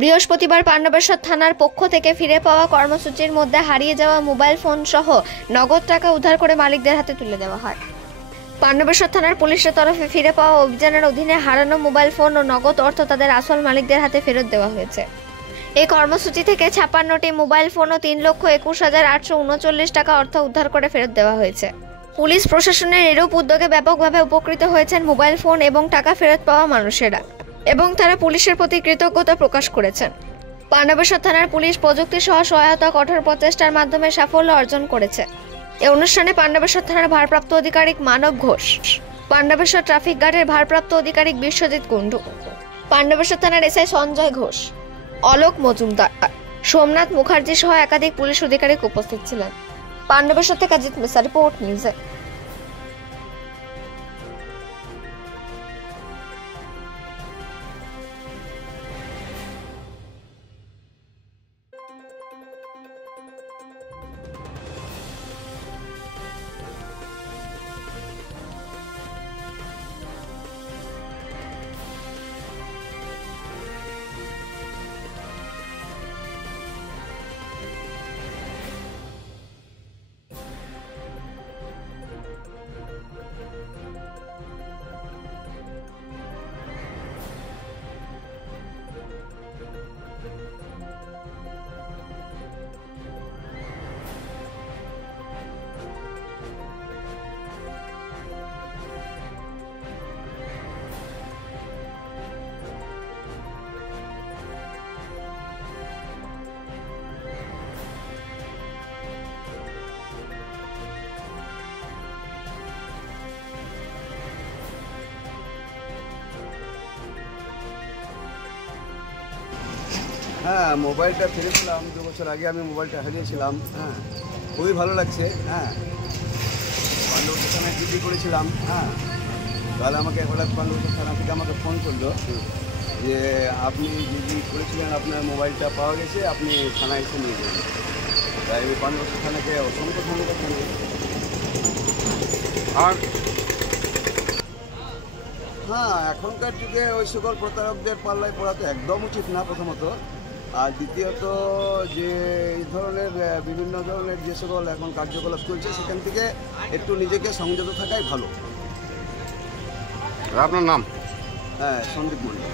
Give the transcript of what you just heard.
বৃহস্পতিবার পান্ডবেশ্বর থানার পক্ষ থেকে ফিরে পাওয়া কর্মসূচির মধ্যে হারিয়ে যাওয়া মোবাইল ফোন সহ নগদ টাকা উদ্ধার করে মালিকদের হাতে তুলে দেওয়া হয়। পান্ডবেশ্বর থানার পুলিশের তরফে ফিরে পাওয়া অভিযানের অধীনে হারানো মোবাইল ফোন ও নগদ অর্থ তাদের আসল মালিকদের হাতে ফেরত দেওয়া হয়েছে। এই কর্মসূচি থেকে 56টি মোবাইল ফোন ও 3,21,839 টাকা অর্থ উদ্ধার করে ফেরত দেওয়া হয়েছে। পুলিশ প্রশাসনের এরূপ উদ্যোগে ব্যাপকভাবে উপকৃত হয়েছেন মোবাইল ফোন এবং টাকা ফেরত পাওয়া মানুষেরা এবং তারা পুলিশের প্রতি কৃতজ্ঞতা প্রকাশ করেছেন। পান্ডবেশ্বর থানার পুলিশ প্রযুক্তি সহ সহায়তা কঠোর প্রচেষ্টার মাধ্যমে সাফল্য অর্জন করেছে। এই অনুষ্ঠানে পান্ডবেশ্বর থানার ভারপ্রাপ্ত আধিকারিক মানব ঘোষ, পান্ডবেশ্বর ট্রাফিক গার্ডের ভারপ্রাপ্ত আধিকারিক বিশ্বজিৎ কুণ্ডু, পান্ডবেশ্বর থানার এসআই সঞ্জয় ঘোষ, অলোক মজুমদার, সোমনাথ মুখার্জি সহ একাধিক পুলিশ আধিকারিক উপস্থিত ছিলেন। পান্ডবেশ্বর থেকে অজিত মিশ্রা, রিপোর্ট নিউজে। হ্যাঁ, মোবাইলটা ফিরেছিলাম 2 বছর আগে। আমি মোবাইলটা হারিয়েছিলাম। হ্যাঁ, খুবই ভালো লাগছে। হ্যাঁ, পান্ডবেশ্বর থানায় জিডি করেছিলাম। হ্যাঁ, তাহলে আমাকে হঠাৎ পান্ডবেশ্বর থানা থেকে আমাকে ফোন করলো যে আপনি জিডি করেছিলেন, আপনার মোবাইলটা পাওয়া গেছে, আপনি থানায় এসে নিয়ে যাবেন। তাই আমি পান্ডবেশ্বর থানাকে অসংখ্য ধন্যবাদ জানাই। আর হ্যাঁ, এখনকার যুগে ওই সকল প্রতারকদের পাল্লায় পড়া তো একদম উচিত না, প্রথমত। আর দ্বিতীয়ত, যে এই ধরনের বিভিন্ন ধরনের যে সকল এখন কার্যকলাপ চলছে, সেখান থেকে একটু নিজেকে সংযত থাকাই ভালো। আপনার নাম? হ্যাঁ, সন্দীপ মন্ডল।